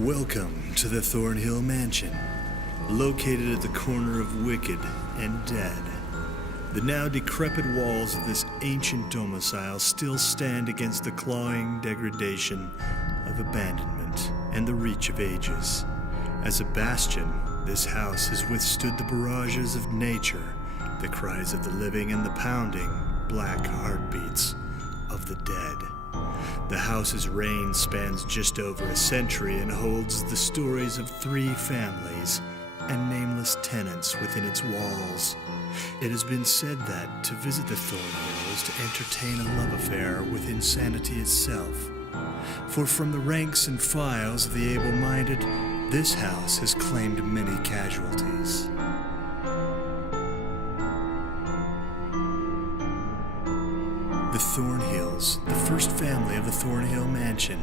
Welcome to the Thornhill Mansion, located at the corner of Wicked and Dead. The now decrepit walls of this ancient domicile still stand against the clawing degradation of abandonment and the reach of ages. As a bastion, this house has withstood the barrages of nature, the cries of the living, and the pounding, black heartbeats of the dead. The house's reign spans just over a century and holds the stories of 3 families and nameless tenants within its walls. It has been said that to visit the Thornhill is to entertain a love affair with insanity itself. For from the ranks and files of the able-minded, this house has claimed many casualties. The Thornhills, the first family of the Thornhill Mansion.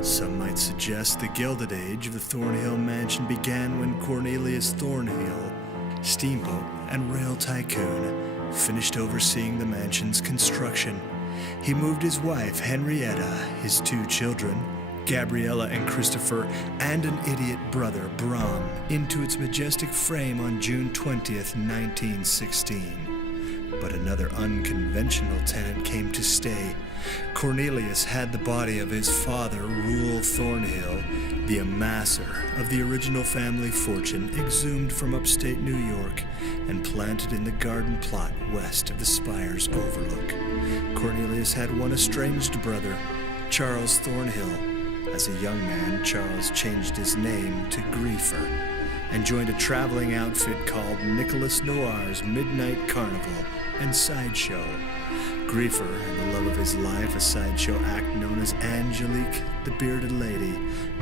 Some might suggest the Gilded Age of the Thornhill Mansion began when Cornelius Thornhill, steamboat and rail tycoon, finished overseeing the mansion's construction. He moved his wife, Henrietta, his 2 children, Gabriella and Christopher, and an idiot brother, Bram, into its majestic frame on June 20th, 1916. But another unconventional tenant came to stay. Cornelius had the body of his father, Reuel Thornhill, the amasser of the original family fortune, exhumed from upstate New York and planted in the garden plot west of the Spire's overlook. Cornelius had one estranged brother, Charles Thornhill. As a young man, Charles changed his name to Griefer and joined a traveling outfit called Nicholas Noir's Midnight Carnival and Sideshow. Griefer and the love of his life, a sideshow act known as Angelique the Bearded Lady,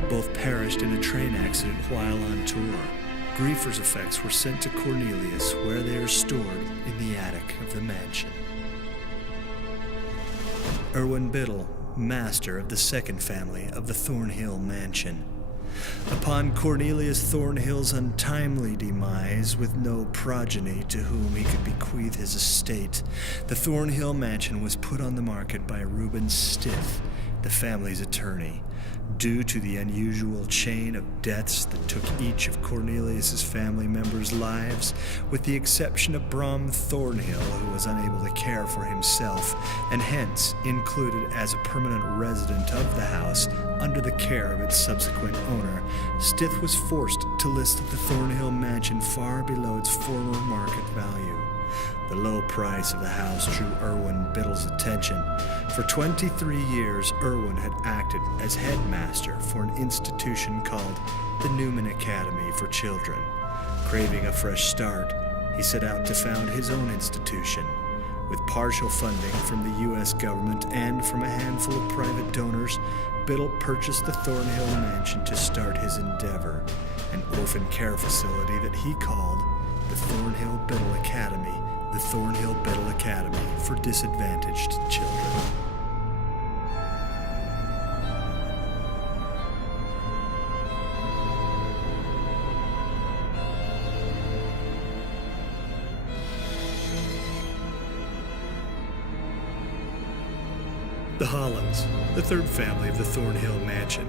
both perished in a train accident while on tour. Griefer's effects were sent to Cornelius, where they are stored in the attic of the mansion. Erwin Biddle, master of the second family of the Thornhill Mansion. Upon Cornelius Thornhill's untimely demise, with no progeny to whom he could bequeath his estate, the Thornhill Mansion was put on the market by Reuben Stith, the family's attorney. Due to the unusual chain of deaths that took each of Cornelius's family members' lives, with the exception of Bram Thornhill, who was unable to care for himself, and hence included as a permanent resident of the house under the care of its subsequent owner, Stith was forced to list the Thornhill Mansion far below its former market value. The low price of the house drew Erwin Biddle's attention. For 23 years, Erwin had acted as headmaster for an institution called the Newman Academy for Children. Craving a fresh start, he set out to found his own institution. With partial funding from the U.S. government and from a handful of private donors, Biddle purchased the Thornhill Mansion to start his endeavor, an orphan care facility that he called the Thornhill Biddle Academy. The Thornhill Biddle Academy for disadvantaged children. The Hollands, the third family of the Thornhill Mansion.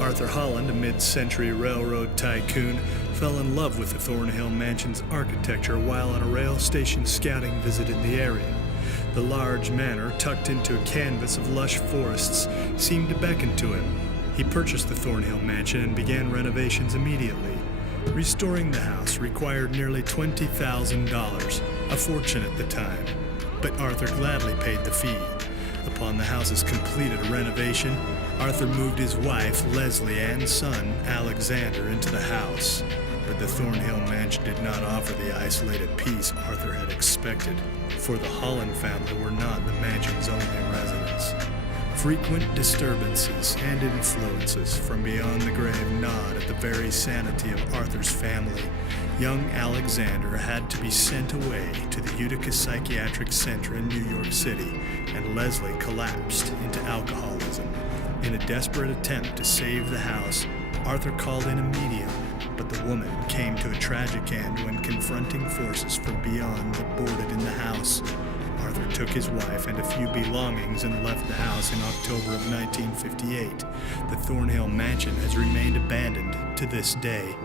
Arthur Holland, a mid-century railroad tycoon, fell in love with the Thornhill Mansion's architecture while on a rail station scouting visit in the area. The large manor, tucked into a canvas of lush forests, seemed to beckon to him. He purchased the Thornhill Mansion and began renovations immediately. Restoring the house required nearly $20,000, a fortune at the time, but Arthur gladly paid the fee. Upon the house's completed renovation, Arthur moved his wife, Leslie, and son, Alexander, into the house. But the Thornhill Mansion did not offer the isolated peace Arthur had expected, for the Holland family were not the mansion's only residents. Frequent disturbances and influences from beyond the grave gnawed at the very sanity of Arthur's family. Young Alexander had to be sent away to the Utica Psychiatric Center in New York City, and Leslie collapsed into alcoholism. In a desperate attempt to save the house, Arthur called in a medium, but the woman came to a tragic end when confronting forces from beyond that boarded in the house. Arthur took his wife and a few belongings and left the house in October of 1958. The Thornhill mansion has remained abandoned to this day.